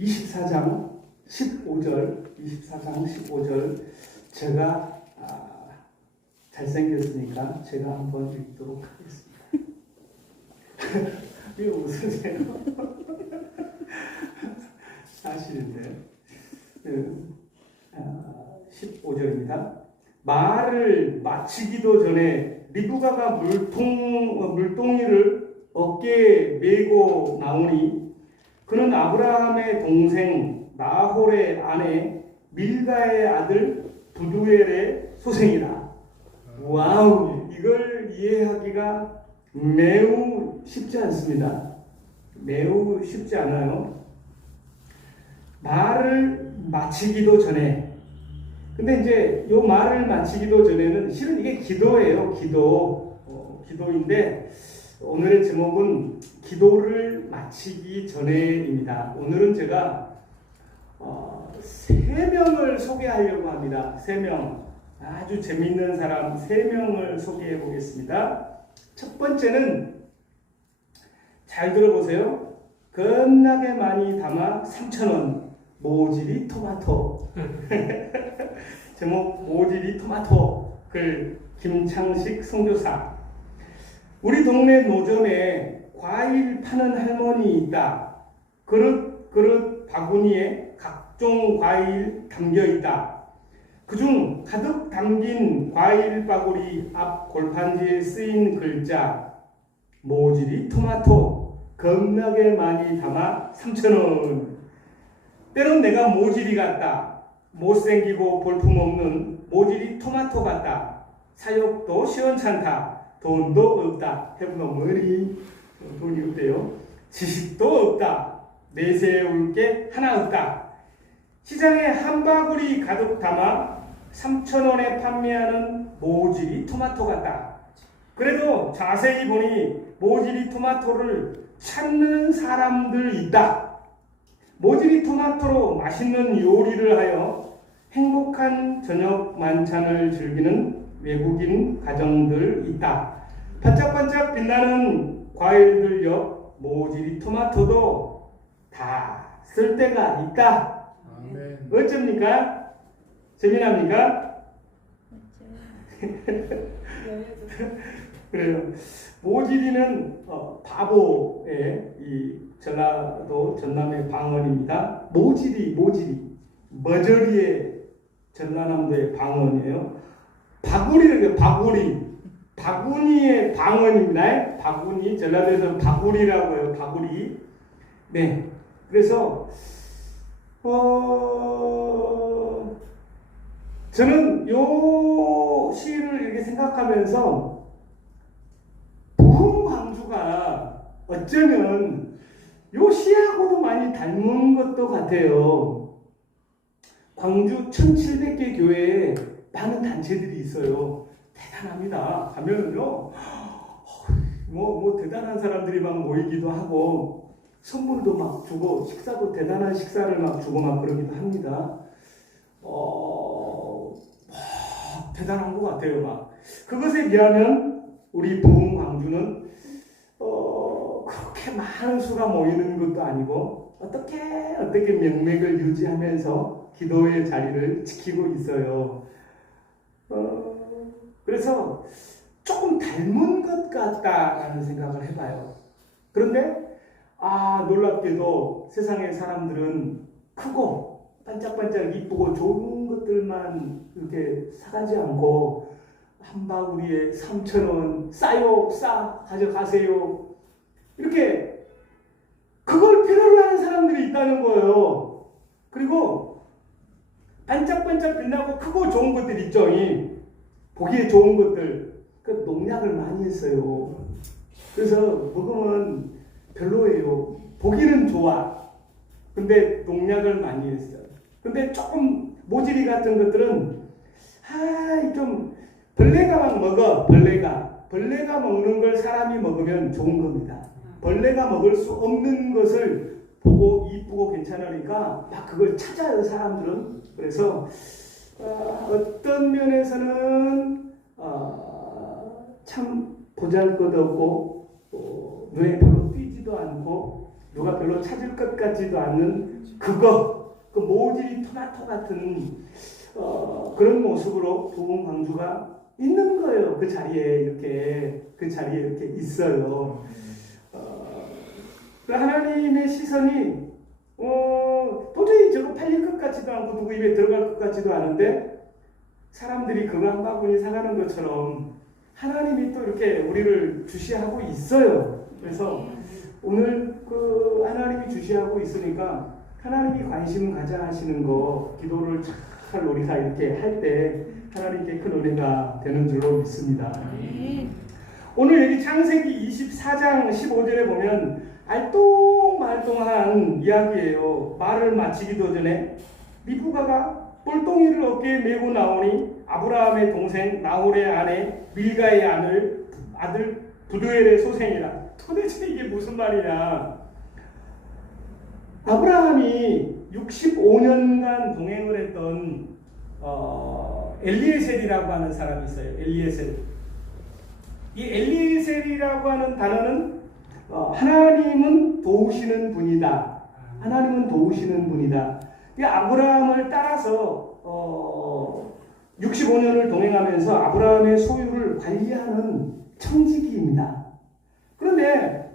24장 15절 제가 잘생겼으니까 제가 한번 읽도록 하겠습니다. 왜 웃으세요? 사실인데 15절입니다. 말을 마치기도 전에 리브가가 물동이를 어깨에 메고 나오니 그는 아브라함의 동생 나홀의 아내 밀가의 아들 부두엘의 소생이라. 와우, 이걸 이해하기가 매우 쉽지 않습니다. 매우 쉽지 않아요. 말을 마치기도 전에. 근데 이제 이 말을 마치기도 전에는 실은 이게 기도예요. 기도인데 오늘의 제목은 기도를 마치기 전에입니다. 오늘은 제가 3명을 소개하려고 합니다. 3명. 아주 재밌는 사람 3명을 소개해 보겠습니다. 첫 번째는 잘 들어보세요. 겁나게 많이 담아 3,000원 모지리 토마토. 제목 모지리 토마토. 글 김창식 선교사. 우리 동네 노점에 과일 파는 할머니 있다. 그릇 바구니에 각종 과일 담겨 있다. 그중 가득 담긴 과일 바구니 앞 골판지에 쓰인 글자 모지리 토마토 겁나게 많이 담아 3,000원. 때론 내가 모지리 같다. 못생기고 볼품없는 모지리 토마토 같다. 사역도 시원찮다. 돈도 없다. 해보면 머리 돈이 없대요. 지식도 없다. 내세울 게 하나 없다. 시장에 한 바구니 가득 담아 3,000원에 판매하는 모지리 토마토 같다. 그래도 자세히 보니 모지리 토마토를 찾는 사람들 있다. 모지리 토마토로 맛있는 요리를 하여 행복한 저녁 만찬을 즐기는 외국인 가정들 있다. 반짝반짝 빛나는 과일들 옆 모지리 토마토도 다 쓸 때가 있다. 아멘. 어쩝니까? 재미납니까? 그래요. 모지리는 바보의 이 전라도 전남의 방언입니다. 모지리 머저리의 전라남도의 방언이에요. 바구리를 바구니의 방언입니다. 바구니 전라도에서 바구리라고 해요. 바구리. 네. 그래서 저는 요 시를 이렇게 생각하면서 부흥 광주가 어쩌면 요 시하고도 많이 닮은 것도 같아요. 광주 1700개 교회에 많은 단체들이 있어요. 대단합니다. 가면은요, 뭐 대단한 사람들이 막 모이기도 하고 선물도 막 주고 식사도 대단한 식사를 막 주고 막 그러기도 합니다. 대단한 것 같아요. 막 그것에 비하면 우리 부흥 광주는 그렇게 많은 수가 모이는 것도 아니고 어떻게 명맥을 유지하면서 기도의 자리를 지키고 있어요. 그래서 조금 닮은 것 같다라는 생각을 해봐요. 그런데 놀랍게도 세상의 사람들은 크고 반짝반짝 이쁘고 좋은 것들만 이렇게 사가지 않고 한 바구리에 3,000원 싸 가져가세요. 이렇게 그걸 필요로 하는 사람들이 있다는 거예요. 그리고 반짝반짝 빛나고 크고 좋은 것들 있죠. 보기에 좋은 것들. 그 농약을 많이 했어요. 그래서 먹으면 별로예요. 보기는 좋아. 근데 농약을 많이 했어요. 근데 조금 모지리 같은 것들은 좀 벌레가 막 먹어. 벌레가 먹는 걸 사람이 먹으면 좋은 겁니다. 벌레가 먹을 수 없는 것을 보고 이쁘고 괜찮으니까 막 그걸 찾아요, 사람들은. 그래서 어떤 면에서는 참 보잘것없고 눈에 별로 띄지도 않고 누가 별로 찾을 것 같지도 않는 그거, 그 모질이 토마토 같은 그런 모습으로 부흥 광주가 있는 거예요. 그 자리에 이렇게 있어요. 하나님의 시선이 도저히 저거 팔릴 것 같지도 않고 누구 입에 들어갈 것 같지도 않은데 사람들이 그거 한 바구니 사가는 것처럼 하나님이 또 이렇게 우리를 주시하고 있어요. 그래서 오늘 그 하나님이 주시하고 있으니까 하나님이 관심 가져 하시는 거 기도를 잘 우리가 이렇게 할 때 하나님께 큰 은혜가 되는 줄로 믿습니다. 오늘 여기 창세기 24장 15절에 보면 알똥말똥한 이야기예요. 말을 마치기도 전에 리브가가 뿔덩이를 어깨에 메고 나오니 아브라함의 동생 나홀의 아내 밀가의 아들 부두엘의 소생이라. 도대체 이게 무슨 말이냐. 아브라함이 65년간 동행을 했던 엘리에셀이라고 하는 사람이 있어요. 엘리에셀. 이 엘리에셀이라고 하는 단어는 하나님은 도우시는 분이다. 하나님은 도우시는 분이다. 이 아브라함을 따라서 65년을 동행하면서 아브라함의 소유를 관리하는 청지기입니다. 그런데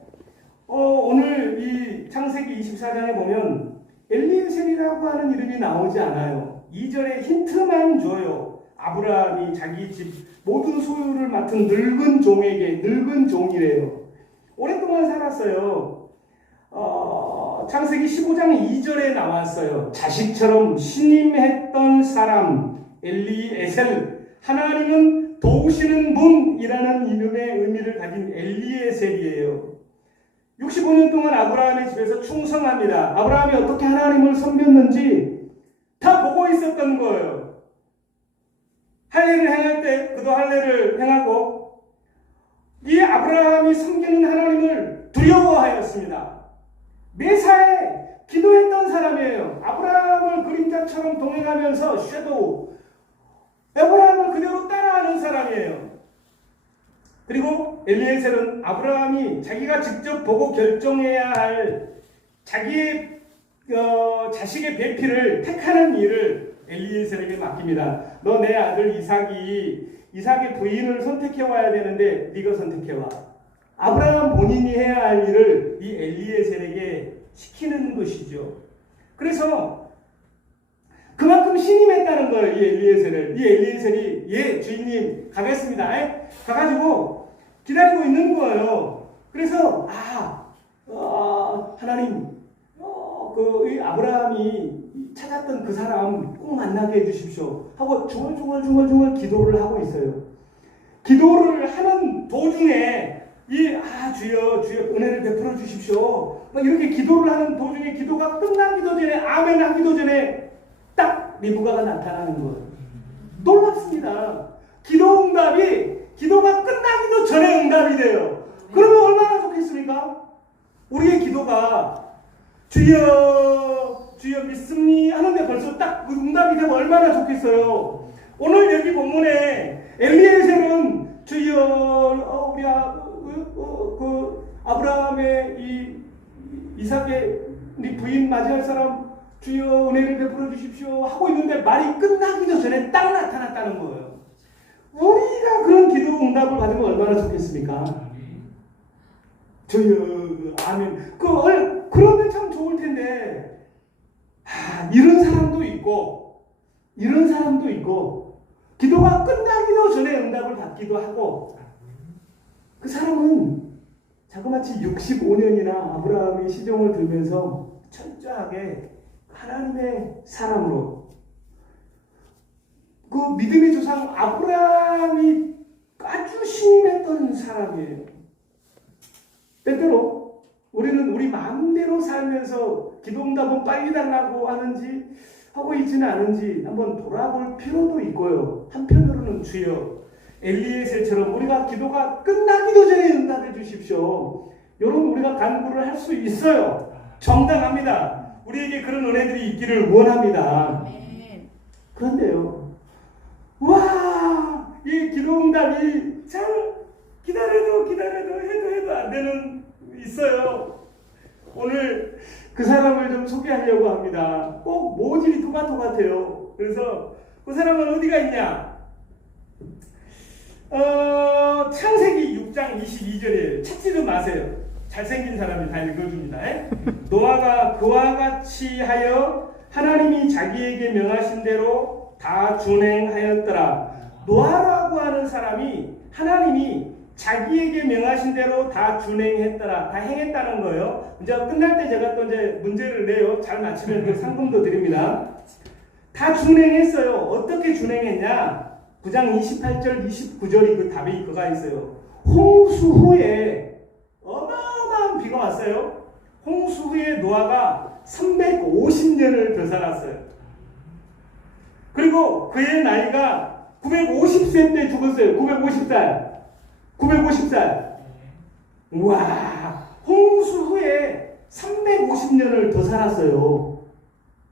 오늘 이 창세기 24장에 보면 엘리에셀이라고 하는 이름이 나오지 않아요. 2절에 힌트만 줘요. 아브라함이 자기 집 모든 소유를 맡은 늙은 종에게, 늙은 종이래요. 오랫동안 살았어요. 창세기 15장 2절에 나왔어요. 자식처럼 신임했던 사람 엘리에셀, 하나님은 도우시는 분이라는 이름의 의미를 가진 엘리에셀이에요. 65년 동안 아브라함의 집에서 충성합니다. 아브라함이 어떻게 하나님을 섬겼는지 다 보고 있었던 거예요. 할례를 행할 때 그도 할례를 행하고 이 아브라함이 섬기는 하나님을 두려워하였습니다. 매사에 기도했던 사람이에요. 아브라함을 그림자처럼 동행하면서 섀도우 아브라함을 그대로 따라하는 사람이에요. 그리고 엘리에셀은 아브라함이 자기가 직접 보고 결정해야 할 자기의 자식의 배필을 택하는 일을 엘리에셀에게 맡깁니다. 너 내 아들 이삭의 부인을 선택해 와야 되는데 네가 선택해 와. 아브라함 본인이 해야 할 일을 이 엘리에셀에게 시키는 것이죠. 그래서 그만큼 신임했다는 거예요. 이 엘리에셀을. 이 엘리에셀이 예 주인님 가겠습니다. 가가지고 기다리고 있는 거예요. 그래서 하나님 이 아브라함이 찾았던 그 사람 꼭 만나게 해주십시오 하고 중얼중얼 기도를 하고 있어요. 기도를 하는 도중에 주여 은혜를 베풀어 주십시오 막 이렇게 기도를 하는 도중에 기도가 끝나기도 전에 아멘 하기도 전에 딱 리브가가 나타나는 거예요. 놀랍습니다. 기도가 끝나기도 전에 응답이 돼요. 그러면 얼마나 좋겠습니까? 우리의 기도가 주여 믿습니 하는데 벌써 딱 응답이 되면 얼마나 좋겠어요. 오늘 여기 본문에 엘리에셀은 주여 우리 아브라함의 이 이삭의 우리 부인 맞이할 사람 주여 은혜를 베풀어 주십시오 하고 있는데 말이 끝나기도 전에 딱 나타났다는 거예요. 우리가 그런 기도 응답을 받으면 얼마나 좋겠습니까? 주여 아멘. 그러면 참 좋을 텐데 이런 사람도 있고 기도가 끝나기도 전에 응답을 받기도 하고 그 사람은 자그마치 65년이나 아브라함이 시종을 들면서 철저하게 하나님의 사람으로 그 믿음의 조상 아브라함이 아주 신임했던 사람이에요. 때때로 우리는 우리 마음대로 살면서 기도응답은 빨리 달라고 하는지 하고 있지는 않은지 한번 돌아볼 필요도 있고요. 한편으로는 주여 엘리에셀처럼 우리가 기도가 끝나기도 전에 응답해 주십시오. 여러분 우리가 간구를 할 수 있어요. 정당합니다. 우리에게 그런 은혜들이 있기를 원합니다. 그런데요. 이 기도응답이 참 기다려도 해도 안 되는 있어요. 오늘 그 사람을 좀 소개하려고 합니다. 꼭 모질이 토마토 같아요. 그래서 그 사람은 어디가 있냐? 창세기 6장 22절이에요. 찾지도 마세요. 잘생긴 사람이 다 읽어줍니다. 노아가 그와 같이 하여 하나님이 자기에게 명하신 대로 다 준행하였더라. 노아라고 하는 사람이 하나님이 자기에게 명하신 대로 다 준행했더라. 다 행했다는 거예요. 이제 끝날 때 제가 또 이제 문제를 내요. 잘 맞히면 그 상금도 드립니다. 다 준행했어요. 어떻게 준행했냐? 9장 28절 29절이 그 답이 그가 있어요. 홍수 후에 어마어마한 비가 왔어요. 홍수 후에 노아가 350년을 더 살았어요. 그리고 그의 나이가 950세 때 죽었어요. 950살. 950살. 와, 홍수 후에 350년을 더 살았어요.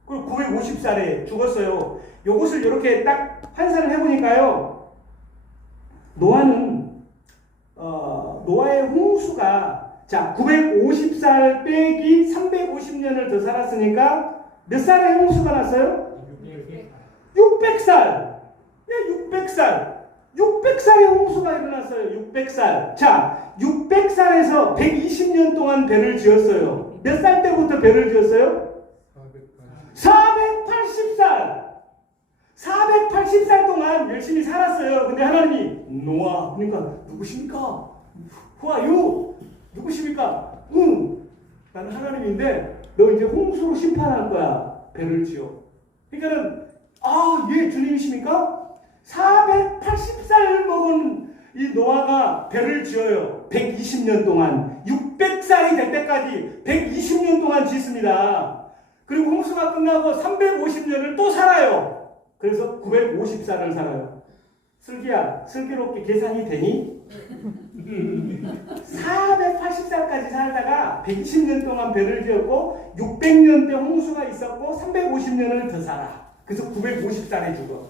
그리고 950살에 죽었어요. 요것을 이렇게 딱 환산을 해보니까요. 노아의 홍수가 자 950살 빼기 350년을 더 살았으니까 몇 살에 홍수가 났어요? 600살. 예, 600살. 600살에 홍수가 일어났어요. 600살. 자, 600살에서 120년 동안 배를 지었어요. 몇 살 때부터 배를 지었어요? 480살. 480살 동안 열심히 살았어요. 근데 하나님이 노아, 그러니까 누구십니까? Who are you? 누구십니까? 나는 하나님인데 너 이제 홍수로 심판할 거야. 배를 지어. 그러니까는 예, 주님이십니까? 480살 먹은 이 노아가 배를 지어요. 120년 동안 600살이 될 때까지 120년 동안 짓습니다. 그리고 홍수가 끝나고 350년을 또 살아요. 그래서 950살을 살아요. 슬기야, 슬기롭게 계산이 되니? 480살까지 살다가 120년 동안 배를 지었고 600년 때 홍수가 있었고 350년을 더 살아. 그래서 950살에 죽어.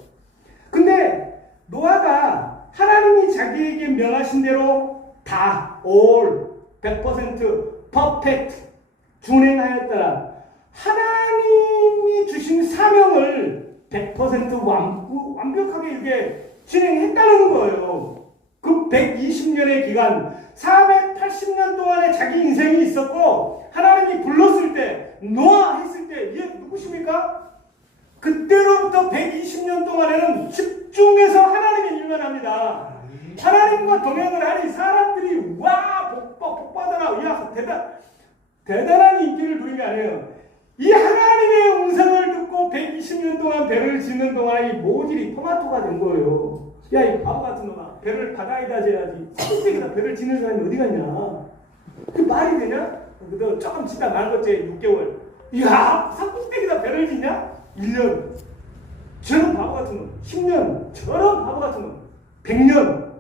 근데 노아가 하나님이 자기에게 명하신 대로 다 all 100% perfect 준행하였더라. 하나님이 주신 사명을 100% 완벽하게 이렇게 진행했다는 거예요. 그 120년의 기간 480년 동안의 자기 인생이 있었고 하나님이 불렀을 때 노아 했을 때 얘 누구십니까? 그때로부터 120년 동안에는 집중해서 하나님의 일만 합니다. 하나님과 동행을 하니 사람들이 와 복받아라. 야 대단한 인기를 누린 게 아니에요. 이 하나님의 음성을 듣고 120년 동안 배를 짓는 동안 이 모질이 토마토가 된 거예요. 야, 이 바보 같은 놈아, 배를 바다에다 재야지. 산꼭대기에다 배를 짓는 사람이 어디 갔냐? 그 말이 되냐? 너 조금 짓다 말겠지, 6개월. 이야, 산꼭대기에다 배를 짓냐? 1년. 저런 바보 같은 놈. 10년. 저런 바보 같은 놈. 100년.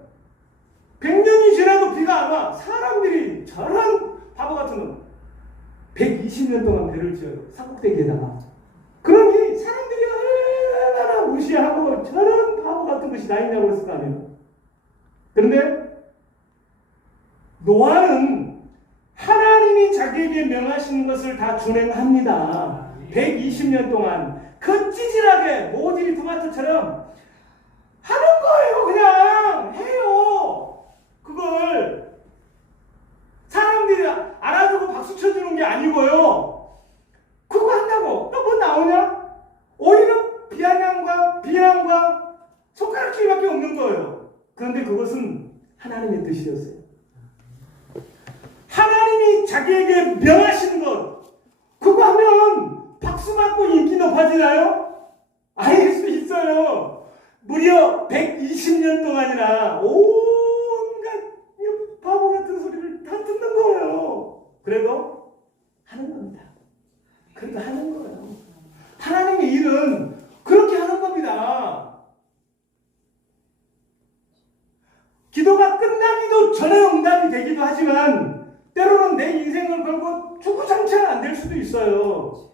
100년이 지나도 비가 안 와. 사람들이 저런 바보 같은 놈. 120년 동안 배를 지어요. 산꼭대기에다가. 그러니 사람들이 얼마나 무시하고 저런 바보 같은 것이 다 있냐고 그랬을 거 아니에요. 그런데 노아는 하나님이 자기에게 명하신 것을 다 준행합니다. 120년 동안 그 찌질하게 모질이 토마토처럼 하는 거예요. 그냥 해요. 그걸 사람들이 알아주고 박수 쳐주는 게 아니고요. 그거 한다고 또 뭐 나오냐? 오히려 비난과 손가락질밖에 없는 거예요. 그런데 그것은 하나님의 뜻이었어요. 하나님이 자기에게 명하신 것 그거 하면 박수 받고 인기 높아지나요? 아닐 수 있어요. 무려 120년 동안이나 온갖 바보 같은 소리를 다 듣는 거예요. 그래도 하는 겁니다. 그래도 하는 거예요. 하나님의 일은 그렇게 하는 겁니다. 기도가 끝나기도 전에 응답이 되기도 하지만 때로는 내 인생을 걸고 주구장창 안 될 수도 있어요.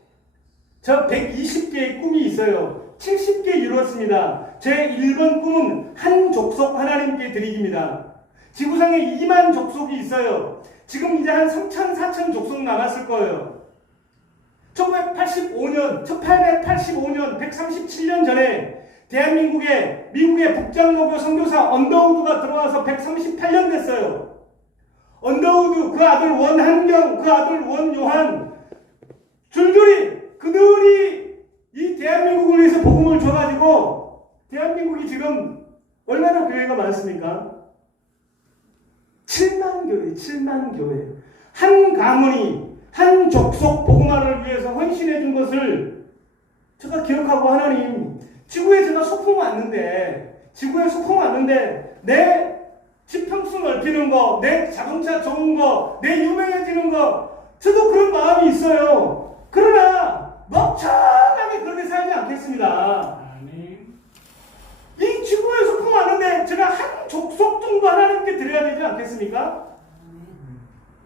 저 120개의 꿈이 있어요. 70개 이루었습니다. 제 1번 꿈은 한 족속 하나님께 드리기입니다. 지구상에 2만 족속이 있어요. 지금 이제 한 3천, 4천 족속 남았을 거예요. 1985년, 1885년, 137년 전에 미국의 북장로교 선교사 언더우드가 들어와서 138년 됐어요. 언더우드, 그 아들 원한경, 그 아들 원요한, 줄줄이 그들이 이 대한민국을 위해서 복음을 줘가지고 대한민국이 지금 얼마나 교회가 많습니까? 7만 교회, 7만 교회. 한 가문이 한 족속 복음화를 위해서 헌신해 준 것을 제가 기억하고 하나님, 지구에 제가 소풍 왔는데 내 지평수 넓히는 거, 내 자동차 좋은 거, 내 유명해지는 거, 저도 그런 마음이 있어요. 그러나 멍청하게 그렇게 살지 않겠습니다. 이 지구에 소풍 왔는데 제가 한 족속 정도 하나님께 드려야 되지 않겠습니까?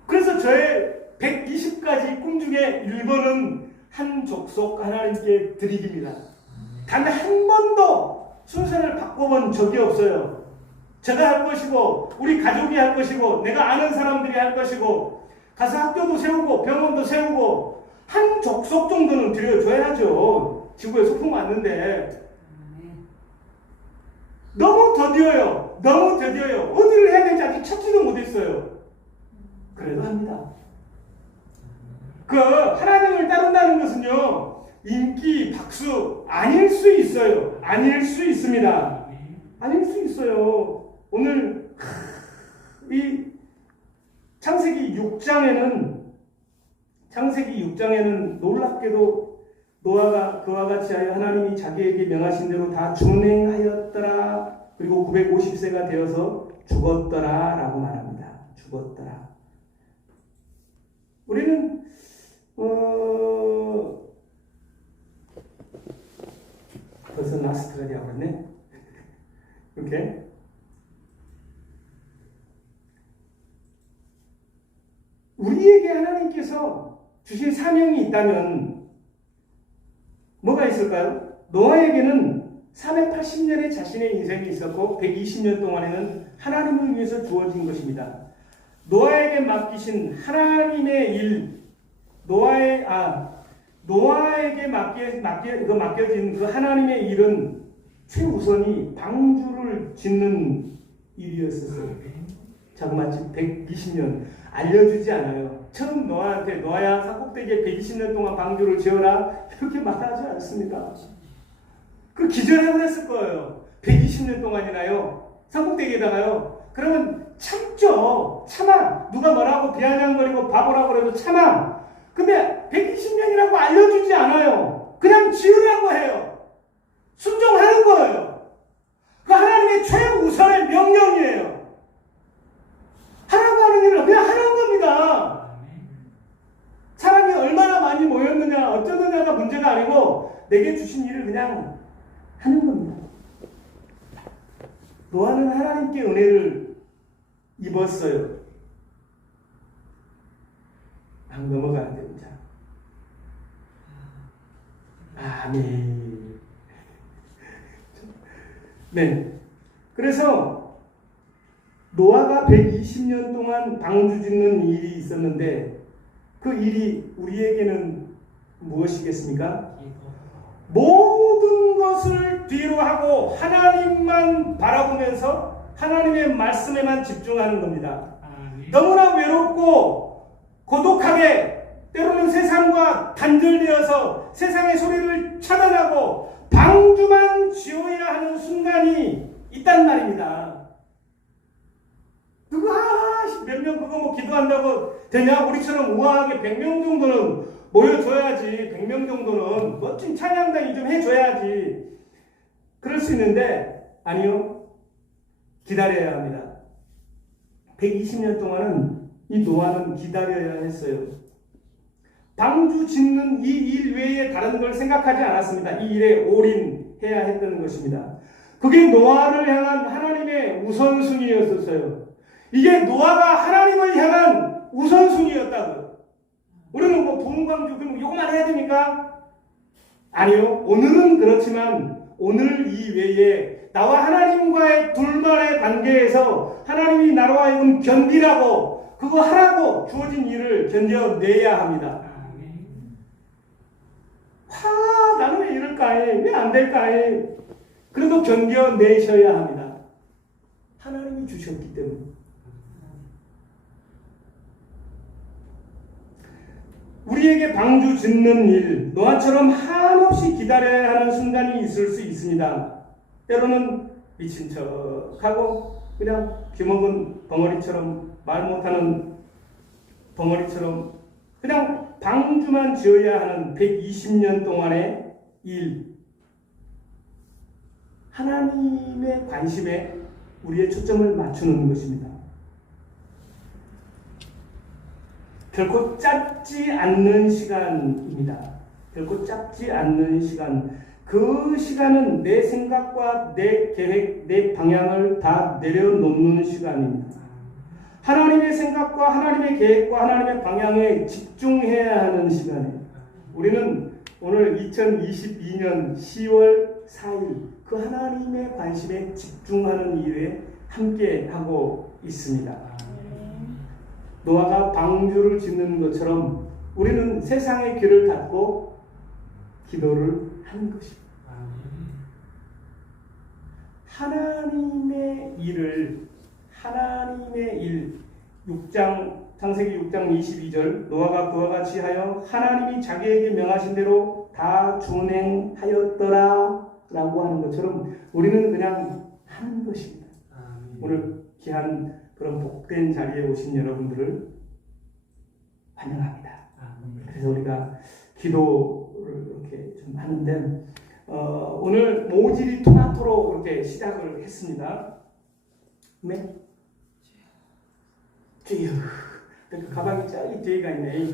그래서 저의 120가지 꿈 중에 1번은 한 족속 하나님께 드리기입니다. 단 한 번도 순서를 바꿔본 적이 없어요. 제가 할 것이고 우리 가족이 할 것이고 내가 아는 사람들이 할 것이고 가서 학교도 세우고 병원도 세우고 한 족속 정도는 드려줘야죠. 지구에 소풍 왔는데 너무 더뎌요. 어디를 해야 될지 아직 찾지도 못했어요. 그래도 합니다. 그 하나님을 따른다는 것은요, 인기, 박수 아닐 수 있어요. 아닐 수 있습니다. 아닐 수 있어요. 오늘 이 창세기 6장에는 놀랍게도 노아가 그와 같이 하여 하나님이 자기에게 명하신 대로 다 준행하였더라. 그리고 950세가 되어서 죽었더라 라고 말합니다. 죽었더라. 우리는 벌써 나스트라디 하고 있네. 이렇게 우리에게 하나님께서 주신 사명이 있다면 뭐가 있을까요? 노아에게는 480년의 자신의 인생이 있었고 120년 동안에는 하나님을 위해서 주어진 것입니다. 노아에게 맡기신 하나님의 일, 노아에게 맡겨진 그 하나님의 일은 최우선이 방주를 짓는 일이었어요. 자그마치 120년 알려주지 않아요. 처음 노아한테 노아야 산꼭대기에 120년 동안 방주를 지어라 이렇게 말하지 않습니다. 그 기절하고 했을 거예요. 120년 동안이나요. 산꼭대기에다가요. 그러면 참죠. 참아. 누가 뭐라고 비아냥거리고 바보라고 그래도 참아. 근데 120년이라고 알려주지 않아요. 그냥 지으라고 해요. 순종하는 거예요. 그 하나님의 최우선의 명령이에요. 하라고 하는 일을 그냥 하는 겁니다. 사람이 얼마나 많이 모였느냐 어쩌느냐가 문제가 아니고 내게 주신 일을 그냥 하는 겁니다. 노아는 하나님께 은혜를 입었어요. 넘어가야 됩니다. 아멘. 네. 그래서 노아가 120년 동안 방주 짓는 일이 있었는데 그 일이 우리에게는 무엇이겠습니까? 모든 것을 뒤로 하고 하나님만 바라보면서 하나님의 말씀에만 집중하는 겁니다. 너무나 외롭고 고독하게 때로는 세상과 단절되어서 세상의 소리를 차단하고 방주만 지어야 하는 순간이 있단 말입니다. 누가 몇 명 그거 뭐 기도한다고 되냐? 우리처럼 우아하게 100명 정도는 모여줘야지. 100명 정도는 멋진 찬양단이 좀 해줘야지. 그럴 수 있는데 아니요. 기다려야 합니다. 120년 동안은 이 노아는 기다려야 했어요. 방주 짓는 이 일 외에 다른 걸 생각하지 않았습니다. 이 일에 올인해야 했던 것입니다. 그게 노아를 향한 하나님의 우선순위였었어요. 이게 노아가 하나님을 향한 우선순위였다고요. 우리는 뭐 부흥광주 그럼 요것만 해야 됩니까? 아니요. 오늘은 그렇지만 오늘 이외에 나와 하나님과의 둘만의 관계에서 하나님이 나로 하여금 견디라고 그거 하라고 주어진 일을 견뎌내야 합니다. 나는 왜 이럴까해? 왜 안 될까해? 그래도 견뎌내셔야 합니다. 하나님이 주셨기 때문에. 우리에게 방주 짓는 일, 노아처럼 한없이 기다려야 하는 순간이 있을 수 있습니다. 때로는 미친 척하고 그냥 귀먹은 벙어리처럼, 말 못하는 벙어리처럼 그냥 방주만 지어야 하는 120년 동안의 일, 하나님의 관심에 우리의 초점을 맞추는 것입니다. 결코 짧지 않는 시간입니다. 결코 짧지 않는 시간. 그 시간은 내 생각과 내 계획, 내 방향을 다 내려놓는 시간입니다. 하나님의 생각과 하나님의 계획과 하나님의 방향에 집중해야 하는 시간이에요. 우리는 오늘 2022년 10월 4일 그 하나님의 관심에 집중하는 일에 함께 하고 있습니다. 노아가 방주를 짓는 것처럼 우리는 세상의 귀를 닫고 기도를 하는 것입니다. 하나님의 일을, 하나님의 일, 창세기 6장 22절, 노아가 그와 같이 하여 하나님이 자기에게 명하신 대로 다 준행하였더라 라고 하는 것처럼 우리는 그냥 하는 것입니다. 오늘 귀한 그런 복된 자리에 오신 여러분들을 환영합니다. 그래서 우리가 기도를 이렇게 좀 하는데 오늘 모지리 토마토로 이렇게 시작을 했습니다. 네? 주여. 가방이 저기 뒤에가 있네.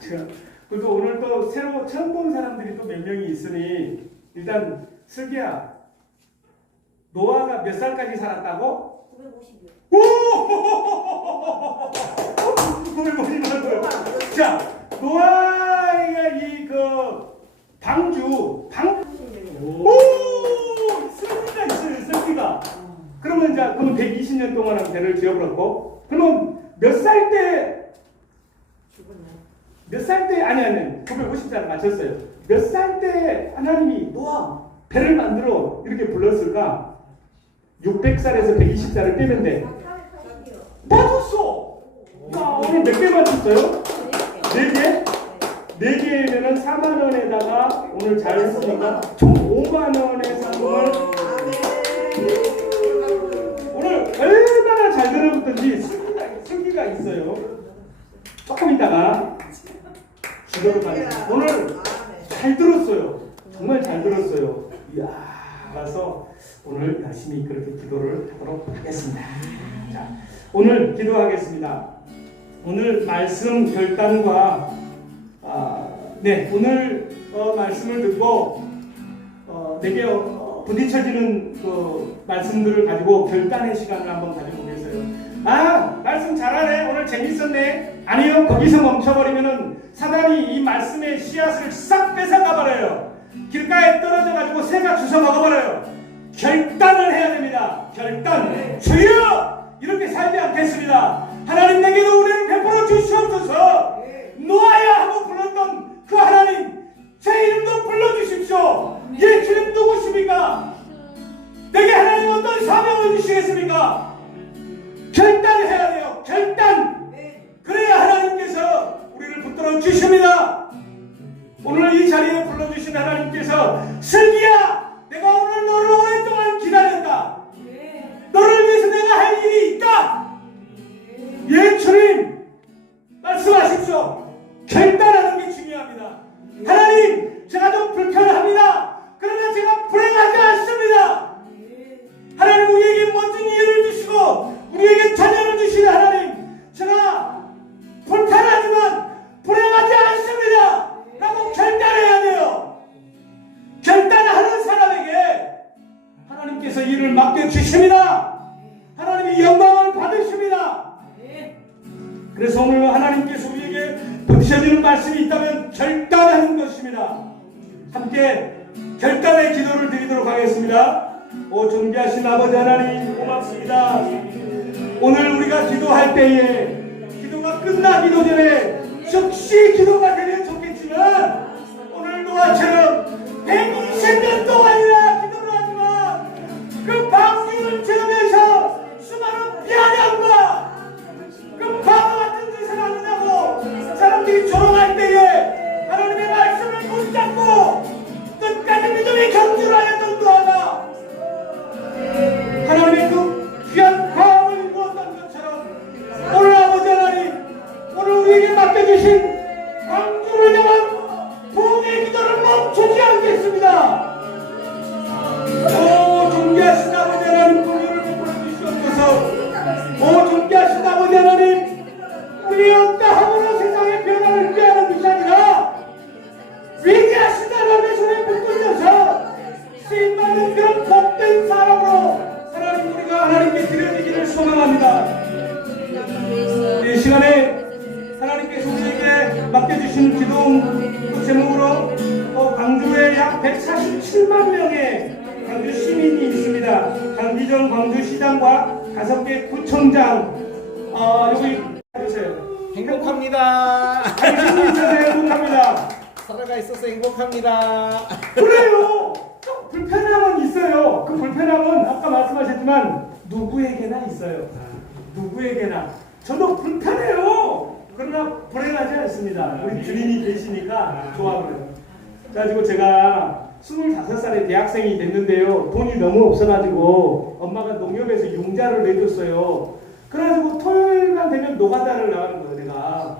제가 그래도 오늘 또 새로 처음 본 사람들이 또 몇 명이 있으니 일단 슬기야, 노아가 몇 살까지 살았다고? 950년. 오! 950년. 자, 노아가 이 방주 오! 슬기가 있어요, 슬기가. 그러면 이제 120년 동안은 배를 지어버렸고, 그러면 몇 살 때? 몇 살 때? 아니 950살 맞췄어요. 몇 살 때 하나님이 노아 배를 만들어 이렇게 불렀을까? 600살에서 120살을 빼면 돼. 맞았어. 야, 오늘 몇 개 맞췄어요? 4개? 4개면은 4만 원에다가 오늘 잘 했으니까 총 5만 원의 상금을 오늘 얼마나 잘 들어붙던지 슬기가 있어요. 조금 있다가 기도를 받습니다. 오늘 잘 들었어요. 정말 잘 들었어요. 이야, 가서 오늘 열심히 그렇게 기도를 하도록 하겠습니다. 자, 오늘 기도하겠습니다. 오늘 말씀 결단과 오늘 말씀을 듣고 내게 부딪혀지는 그 말씀들을 가지고 결단의 시간을 한번 가져보겠어요. 말씀 잘하네. 오늘 재밌었네. 아니요, 거기서 멈춰버리면은 사단이 이 말씀의 씨앗을 싹 뺏어가버려요. 길가에 떨어져가지고 새가 주워 먹어버려요. 결단을 해야 됩니다. 결단. 주여! 이렇게 살지 않겠습니다. 하나님 내게도 은혜를 베풀어 주시옵소서. 노아야 하고 불렀던 그 하나님, 제 이름도 불러주십시오. 예, 주님 누구십니까? 내게 하나님 어떤 사명을 주시겠습니까? 결단을 해야 돼요. 결단. 그래야 하나님께서 우리를 붙들어 주십니다. 오늘 이 자리에 불러주신 하나님께서 슬기야, 내가 오늘 너를 오랫동안 기다렸다. 너를 위해서 내가 할 일이 있다. 예, 주님 말씀하십시오. 결단하는 게 중요합니다. 하나님, 제가 좀 불편합니다. 그러나 제가 불행하지 않습니다. 하나님, 우리에게 멋진 일을 주시고 우리에게 자녀를 주시는 하나님, 제가 불편하지만 불행하지 않습니다 라고 결단해야 돼요. 결단하는 사람에게 하나님께서 일을 맡겨주십니다. 하나님이 영광을 받으십니다. 그래서 오늘 하나님께서 우리에게 부딪혀지는 말씀이 있다면 결단하는 것입니다. 함께 결단의 기도를 드리도록 하겠습니다. 오 존귀하신 아버지 하나님, 고맙습니다. 오늘 우리가 기도할 때에 기도가 끝나기도 전에 즉시 기도가 되면 좋겠지만 오늘 노아처럼 120년 동안이나 기도를 하지만 그 방주를 지으면서 수많은 비아냥과 그 바보 같은 짓을 하느냐고 사람들이 조롱할 때에 하나님의 말씀을 붙잡고 끝까지 믿음의 경주를 하였던 노아가 하나님의 그 귀한 과업을 이루었던 것처럼 오늘 아버지 하나님 오늘 우리에게 맡겨주신 광주를 향한 부흥의 기도를 멈추지 않겠습니다. 오 존귀하신 아버지 하나님 긍휼을 베풀어 주시옵소서. 오 존귀하신 아버지 하나님 우리의 어떠함으로 세상의 변화를 꾀하는 것이 아니라 위대하신 하나님의 손에 붙들려서 쓰임받는 그런 복된 사람으로 하나님 우리가 하나님께 드려지기를 소망합니다. 이 시간에 하나님께서 우리에게 맡겨주신 기도 제목으로 광주에 약 147만 명의 광주 시민이 있습니다. 강기정 광주시장과 5개 구청장 여기 해주세요. 행복합니다. 당신이 있어서 행복합니다. 살아가 있어서 행복합니다. 그래요. 좀 불편함은 있어요. 그 불편함은 아까 말씀하셨지만 누구에게나 있어요. 누구에게나. 저도 불편해요. 그러나 불행하지 않습니다. 우리 주님이 계시니까 좋아 그래요. 그래가지고 제가 25살에 대학생이 됐는데요. 돈이 너무 없어가지고 엄마가 농협에서 융자를 내줬어요. 그래가지고 토요일만 되면 노가다를 나가는 거예요. 내가.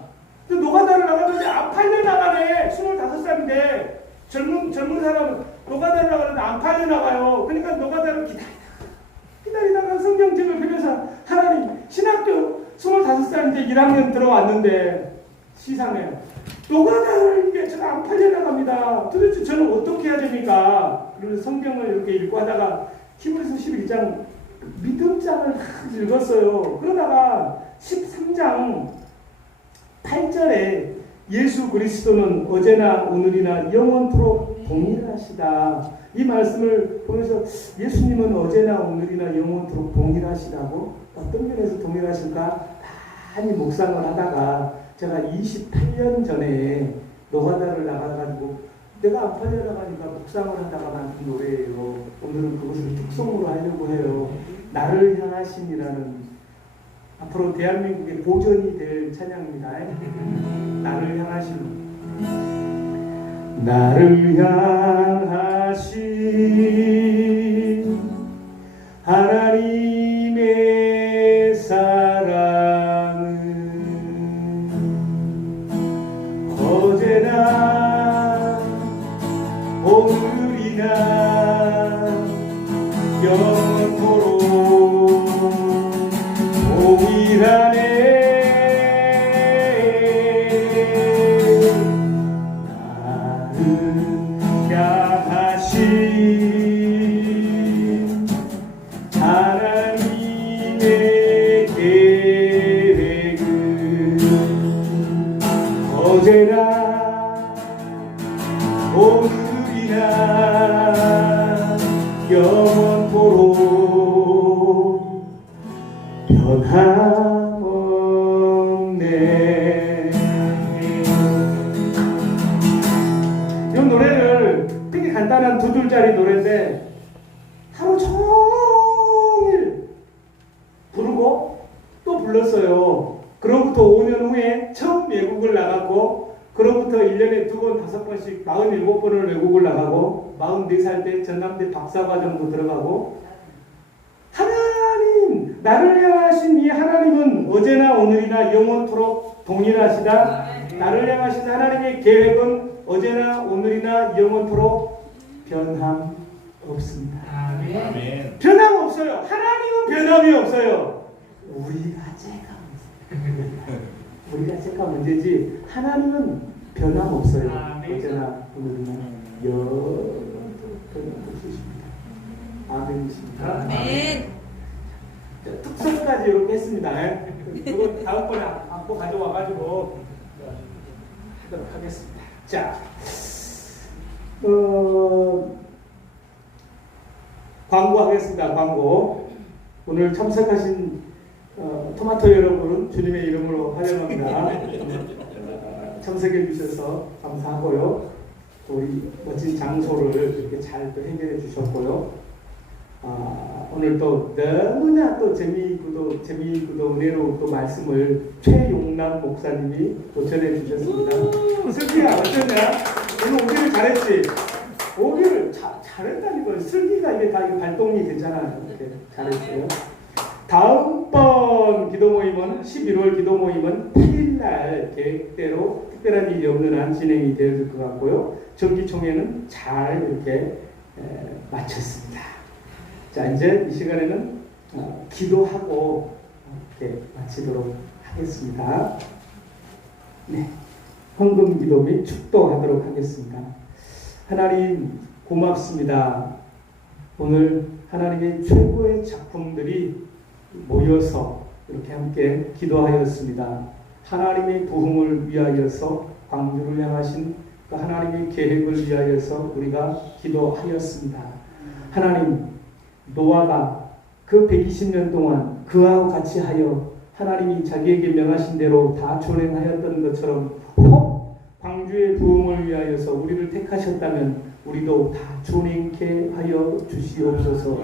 노가다를 나가는데 안 팔려 나가네. 25살인데 젊은 사람은 노가다를 나가는데 안 팔려 나가요. 그러니까 노가다를 기다리다가 성경책을 펴면서 하나님 신학교 25살 이제 1학년 들어왔는데 시상해요. 노가다를 이게 제가 안 팔려 나갑니다. 도대체 저는 어떻게 해야 됩니까? 그래서 성경을 이렇게 읽고 하다가 히브리서 11장 믿음장을 읽었어요. 그러다가 13장 8절에 예수 그리스도는 어제나 오늘이나 영원토록 동일하시다. 이 말씀을 보면서 예수님은 어제나 오늘이나 영원토록 동일하시다고? 어떤 면에서 동일하실까? 많이 묵상을 하다가 제가 28년 전에 노가다를 나가가지고 내가 안 팔려 나가니까 묵상을 하다가 만든 노래예요. 오늘은 그것을 특송으로 하려고 해요. 나를 향하신이라는 앞으로 대한민국의 보전이 될 찬양입니다. 나를 향하신 나를 향하신 하나님의 사랑은 어제나 오늘이나 영원토록 동일하네. 나를 향하신 하나님의 계획은 어제나 오늘이나 영원토록 변함없네. 이 노래를 되게 간단한 2줄짜리 노래인데 하루 종일 부르고 또 불렀어요. 그로부터 5년 후에 처음 외국을 나갔고 그로부터 1년에 2번, 5번씩 47번을 외국을 나가고 44살 때 전남대 박사과정도 들어가고 하나님, 나를 향하신 이 하나님은 어제나 오늘이나 영원토록 동일하시다. 나를 향하신 하나님의 계획은 어제나 오늘이나 영원토록 변함 없습니다. 아멘. 변함 없어요. 하나님은 변함이 없어요. 우리가 제가 문제지 하나님은 변함 없어요. 어제나 오늘이나 영원토록 변함 없으십니다. 아멘이십니다. 아멘. 특성까지 이렇게 했습니다. 이거 다음번에 안고 가져와가지고 하도록 하겠습니다. 자, 광고하겠습니다. 광고. 오늘 참석하신 토마토 여러분 주님의 이름으로 환영합니다. 참석해 주셔서 감사하고요. 우리 멋진 장소를 이렇게 잘 또 해결해 주셨고요. 오늘 또 너무나 또 재미있고도 은혜로 또 말씀을 최용남 목사님이 또 전해 주셨습니다. 슬기야 어떠냐? 오늘 오기를 잘했지? 오기를 잘했다니까요. 슬기가 이게 다 발동이 됐잖아요. 이렇게 잘했어요. 다음번 기도 모임은 11월 기도 모임은 8일날 계획대로 특별한 일이 없는 한 진행이 되어질 것 같고요. 정기총회는 잘 이렇게 마쳤습니다. 자, 이제 이 시간에는 기도하고 이렇게 마치도록 하겠습니다. 네, 헌금 기도 및 축도하도록 하겠습니다. 하나님 고맙습니다. 오늘 하나님의 최고의 작품들이 모여서 이렇게 함께 기도하였습니다. 하나님의 부흥을 위하여서 광주를 향하신 그 하나님의 계획을 위하여서 우리가 기도하였습니다. 하나님, 노아가 그 120년 동안 그와 같이 하여 하나님이 자기에게 명하신 대로 다 준행하였던 것처럼 혹 광주의 부흥을 위하여서 우리를 택하셨다면 우리도 다 준행케 하여 주시옵소서.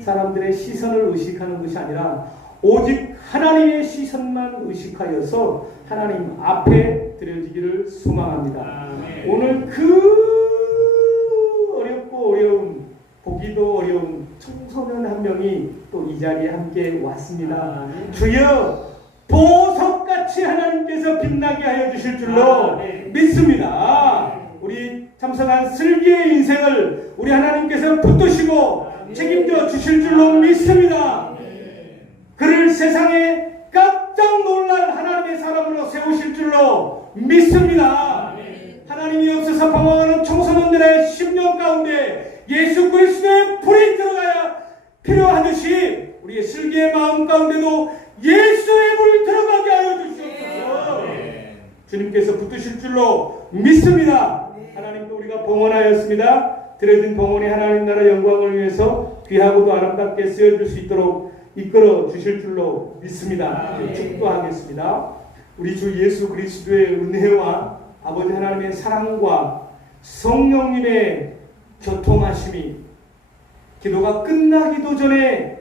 사람들의 시선을 의식하는 것이 아니라 오직 하나님의 시선만 의식하여서 하나님 앞에 드려지기를 소망합니다. 오늘 그 어렵고 어려운 보기도 어려운 청소년 한 명이 또 이 자리에 함께 왔습니다. 주여 보석같이 하나님께서 빛나게 하여 주실 줄로 믿습니다. 우리 참석한 슬기의 인생을 우리 하나님께서 붙드시고 책임져 주실 줄로 믿습니다. 그를 세상에 깜짝 놀랄 하나님의 사람으로 세우실 줄로 믿습니다. 하나님이 없어서 방황하는 청소년들의 심령 가운데 예수 그리스도의 불이 들어가야 필요하듯이 우리의 슬기의 마음 가운데도 예수의 불이 들어가게 하여 주시옵소서. 주님께서 붙드실 줄로 믿습니다. 하나님도 우리가 봉헌하였습니다. 드려진 봉헌이 하나님 나라 영광을 위해서 귀하고도 아름답게 쓰여질 수 있도록 이끌어 주실 줄로 믿습니다. 축도하겠습니다. 우리 주 예수 그리스도의 은혜와 아버지 하나님의 사랑과 성령님의 교통하심이 기도가 끝나기도 전에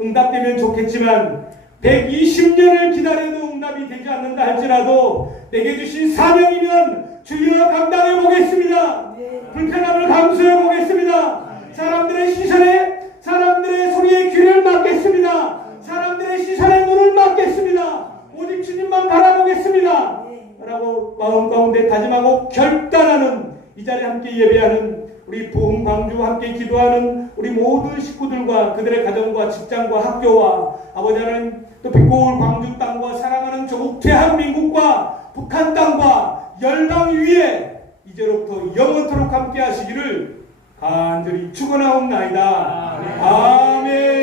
응답되면 좋겠지만 120년을 기다려도 응답이 되지 않는다 할지라도 내게 주신 사명이면 주여 감당해 보겠습니다. 불편함을 감수해 보겠습니다. 사람들의 시선에 사람들의 소리에 귀를 막겠습니다. 사람들의 시선에 눈을 막겠습니다. 오직 주님만 바라보겠습니다. 라고 마음 가운데 다짐하고 결단하는 이 자리에 함께 예배하는 우리 부흥 광주와 함께 기도하는 우리 모든 식구들과 그들의 가정과 직장과 학교와 아버지 하나님 또 빛고울 광주 땅과 사랑하는 조국 대한민국과 북한 땅과 열방 위에 이제로부터 영원토록 함께 하시기를 간절히 축원하옵나이다. 아멘.